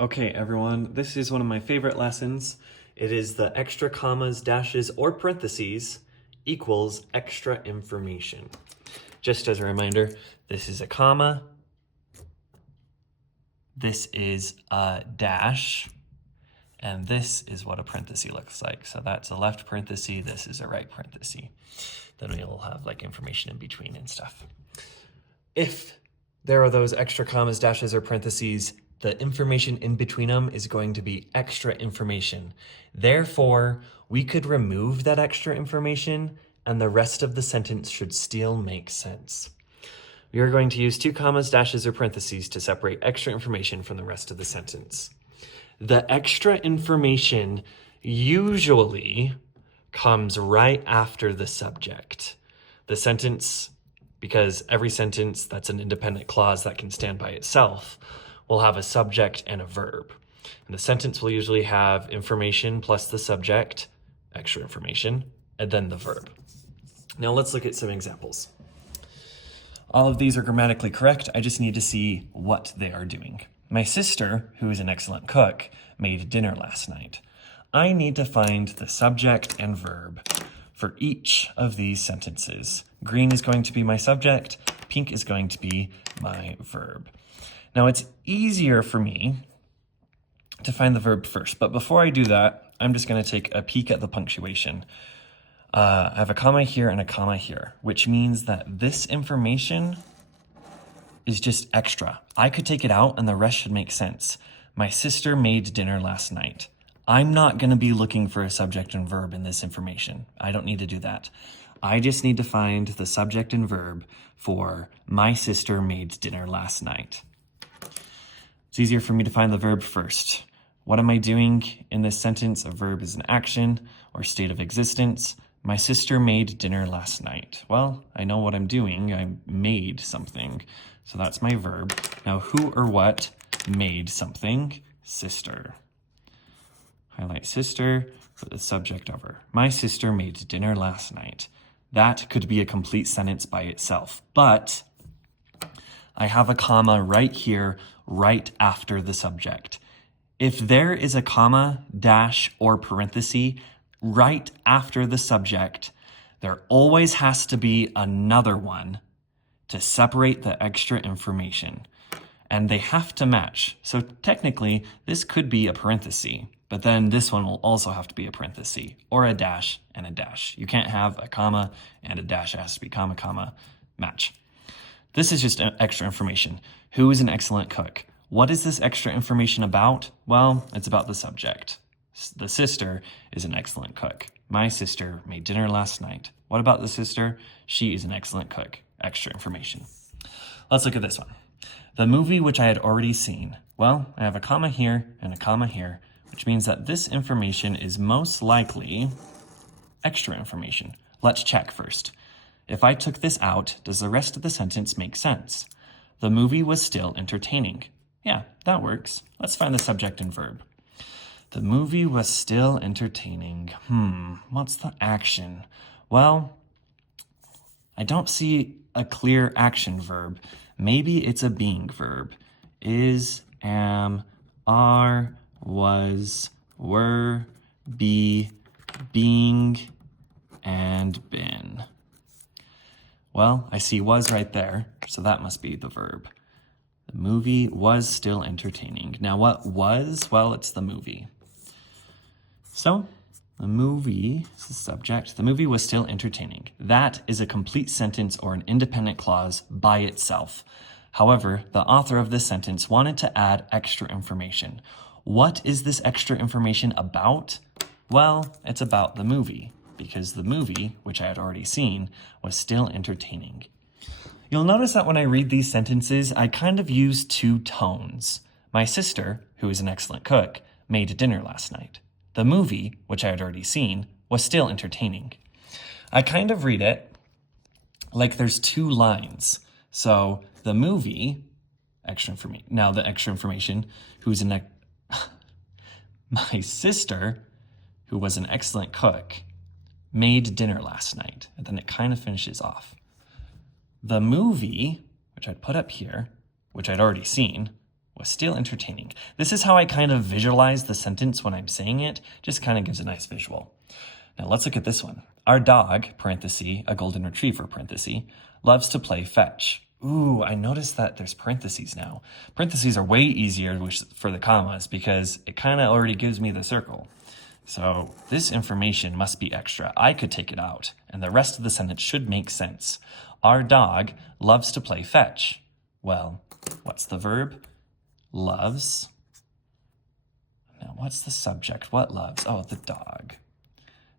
Okay, everyone, this is one of my favorite lessons. It is the extra commas, dashes, or parentheses equals extra information. Just as a reminder, this is a comma, this is a dash, and this is what a parenthesis looks like. So that's a left parenthesis, this is a right parenthesis. Then we'll have like information in between and stuff. If there are those extra commas, dashes, or parentheses, the information in between them is going to be extra information. Therefore, we could remove that extra information and the rest of the sentence should still make sense. We are going to use 2 commas, dashes, or parentheses to separate extra information from the rest of the sentence. The extra information usually comes right after the subject. The sentence, because every sentence that's an independent clause that can stand by itself, will have a subject and a verb. And the sentence will usually have information plus the subject, extra information, and then the verb. Now let's look at some examples. All of these are grammatically correct. I just need to see what they are doing. My sister, who is an excellent cook, made dinner last night. I need to find the subject and verb for each of these sentences. Green is going to be my subject, pink is going to be my verb. Now it's easier for me to find the verb first, but before I do that, I'm just going to take a peek at the punctuation. I have a comma here and a comma here, which means that this information is just extra. I could take it out and the rest should make sense. My sister made dinner last night. I'm not going to be looking for a subject and verb in this information. I don't need to do that. I just need to find the subject and verb for my sister made dinner last night. It's easier for me to find the verb first. What am I doing in this sentence? A verb is an action or state of existence. My sister made dinner last night. Well, I know what I'm doing. I made something. So that's my verb. Now, who or what made something? Sister. Highlight sister, put the subject over. My sister made dinner last night. That could be a complete sentence by itself, but I have a comma right here, right after the subject. If there is a comma, dash, or parenthesis right after the subject, there always has to be another one to separate the extra information, and they have to match. So technically, this could be a parenthesis, but then this one will also have to be a parenthesis, or a dash and a dash. You can't have a comma and a dash. It has to be comma, comma, match. This is just extra information. Who is an excellent cook? What is this extra information about? Well, it's about the subject. The sister is an excellent cook. My sister made dinner last night. What about the sister? She is an excellent cook. Extra information. Let's look at this one. The movie which I had already seen. Well, I have a comma here and a comma here, which means that this information is most likely extra information. Let's check first. If I took this out, does the rest of the sentence make sense? The movie was still entertaining. Yeah, that works. Let's find the subject and verb. The movie was still entertaining. What's the action? Well, I don't see a clear action verb. Maybe it's a being verb. Is, am, are, was, were, be, being, and been. Well, I see was right there, so that must be the verb. The movie was still entertaining. Now what was? Well, it's the movie. So the movie is the subject. The movie was still entertaining. That is a complete sentence or an independent clause by itself. However, the author of this sentence wanted to add extra information. What is this extra information about? Well, it's about the movie, because the movie, which I had already seen, was still entertaining. You'll notice that when I read these sentences, I kind of use 2 tones. My sister, who is an excellent cook, made dinner last night. The movie, which I had already seen, was still entertaining. I kind of read it like there's 2 lines. So the movie, extra information. Now the extra information, my sister, who was an excellent cook, made dinner last night. And then it kind of finishes off. The movie, which I'd put up here, which I'd already seen, was still entertaining. This is how I kind of visualize the sentence when I'm saying it. Just kind of gives a nice visual. Now let's look at this one. Our dog, parenthesis, a golden retriever, parenthesis, loves to play fetch. Ooh, I noticed that there's parentheses now. Parentheses are way easier for the commas because it kind of already gives me the circle. So this information must be extra. I could take it out, and the rest of the sentence should make sense. Our dog loves to play fetch. Well, what's the verb? Loves. Now, what's the subject? What loves? Oh, the dog.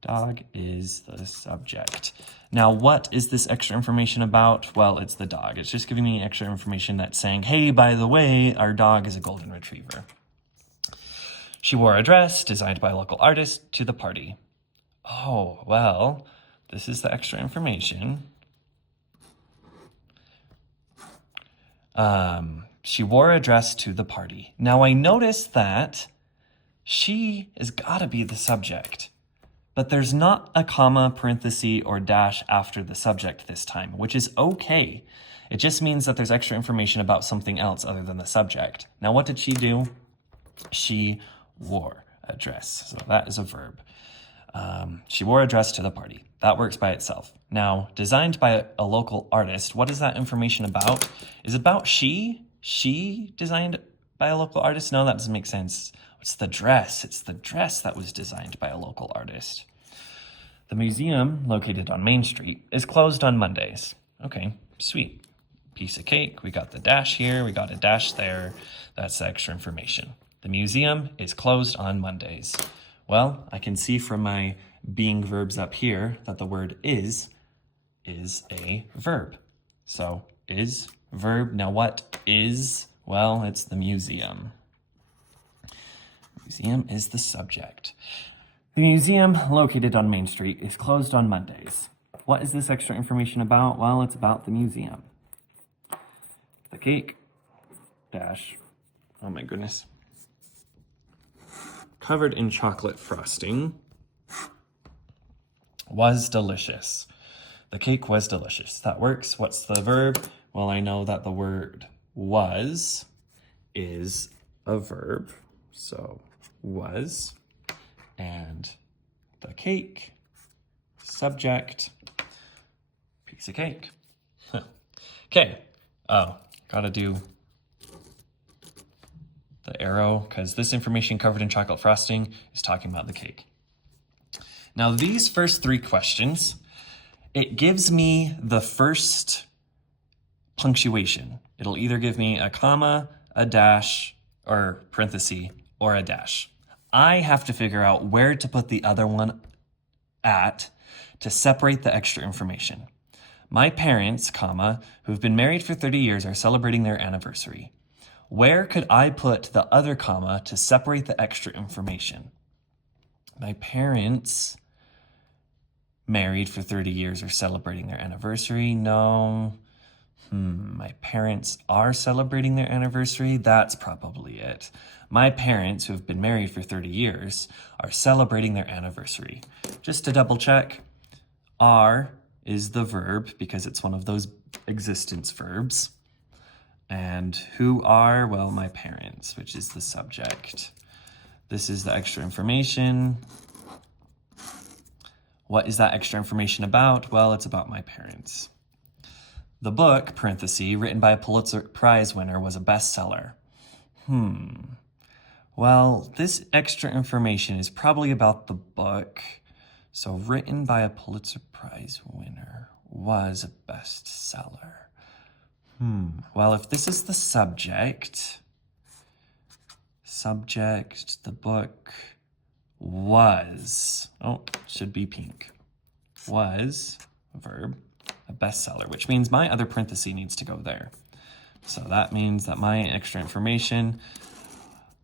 Dog is the subject. Now, what is this extra information about? Well, it's the dog. It's just giving me extra information that's saying, hey, by the way, our dog is a golden retriever. She wore a dress designed by a local artist to the party. Oh, well, this is the extra information. She wore a dress to the party. Now, I noticed that she has got to be the subject. But there's not a comma, parenthesis, or dash after the subject this time, which is okay. It just means that there's extra information about something else other than the subject. Now, what did she do? She wore a dress. So that is a verb. She wore a dress to the party. That works by itself. Now, designed by a local artist, what is that information about? Is it about she? She designed by a local artist? No, that doesn't make sense. It's the dress. It's the dress that was designed by a local artist. The museum, located on Main Street, is closed on Mondays. Okay, sweet. Piece of cake. We got the dash here. We got a dash there. That's the extra information. The museum is closed on Mondays. Well, I can see from my being verbs up here that the word is a verb. So, is, verb. Now, what is? Well, it's the museum. Museum is the subject. The museum, located on Main Street, is closed on Mondays. What is this extra information about? Well, it's about the museum. The cake, dash, oh my goodness, covered in chocolate frosting, was delicious. The cake was delicious. That works. What's the verb? Well, I know that the word was is a verb. So, was, and the cake, subject, piece of cake. Okay. Oh, gotta do the arrow because this information covered in chocolate frosting is talking about the cake. Now, these first three questions, it gives me the first punctuation. It'll either give me a comma, a dash, or parenthesis, or a dash. I have to figure out where to put the other one at to separate the extra information. My parents, comma, who've been married for 30 years are celebrating their anniversary. Where could I put the other comma to separate the extra information? My parents married for 30 years are celebrating their anniversary. No. My parents are celebrating their anniversary. That's probably it. My parents, who have been married for 30 years, are celebrating their anniversary. Just to double check, are is the verb because it's one of those existence verbs. And who are? Well, my parents, which is the subject. This is the extra information. What is that extra information about? Well, it's about my parents. The book, parenthesis, written by a Pulitzer Prize winner, was a bestseller. Well, this extra information is probably about the book. So, written by a Pulitzer Prize winner was a bestseller. Well, if this is the subject, the book was, should be pink, was, verb, a bestseller, which means my other parenthesis needs to go there. So that means that my extra information,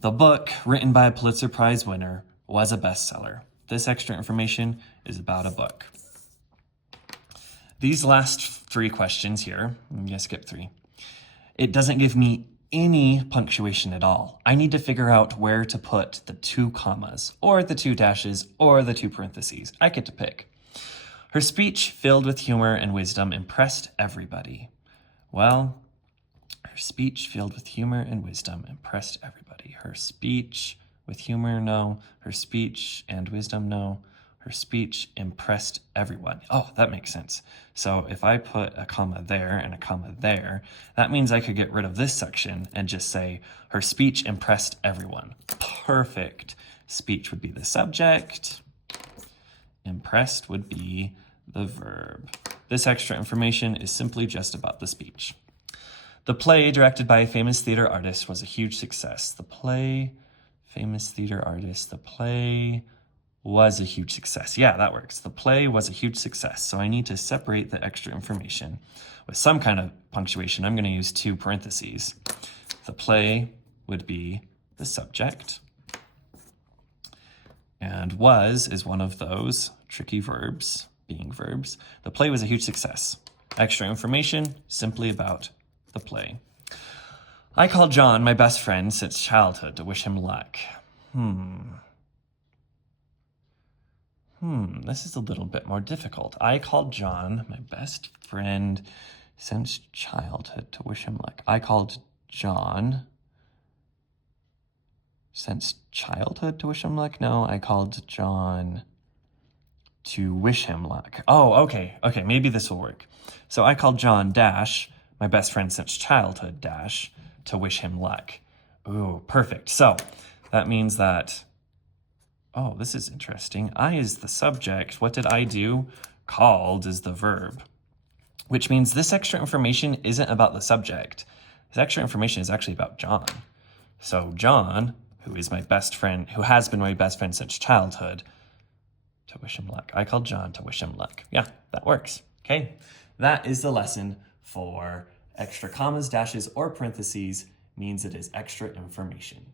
the book written by a Pulitzer Prize winner was a bestseller. This extra information is about a book. These last three questions here, I'm gonna skip three. It doesn't give me any punctuation at all. I need to figure out where to put the two commas or the two dashes or the two parentheses. I get to pick. Her speech, filled with humor and wisdom, impressed everybody. Well, Her speech, filled with humor and wisdom, impressed everybody. Her speech with humor, no. Her speech and wisdom, no. Her speech impressed everyone. Oh, that makes sense. So if I put a comma there and a comma there, that means I could get rid of this section and just say, her speech impressed everyone. Perfect. Speech would be the subject. Impressed would be the verb. This extra information is simply just about the speech. The play, directed by a famous theater artist, was a huge success. The play, famous theater artist, the play was a huge success. Yeah, that works. The play was a huge success. So I need to separate the extra information with some kind of punctuation. I'm going to use 2 parentheses. The play would be the subject. And was is one of those tricky verbs, being verbs. The play was a huge success. Extra information, simply about the play. I called John, my best friend since childhood, to wish him luck. This is a little bit more difficult. I called John, my best friend since childhood, to wish him luck. I called John since childhood to wish him luck? No, I called John to wish him luck. Oh, okay, maybe this will work. So I called John, dash, my best friend since childhood, dash, to wish him luck. Ooh, perfect. So that means that, oh, this is interesting. I is the subject. What did I do? Called is the verb, which means this extra information isn't about the subject. This extra information is actually about John. So John, who is my best friend, who has been my best friend since childhood, to wish him luck. I called John to wish him luck. Yeah, that works. Okay, that is the lesson for extra commas, dashes, or parentheses means it is extra information.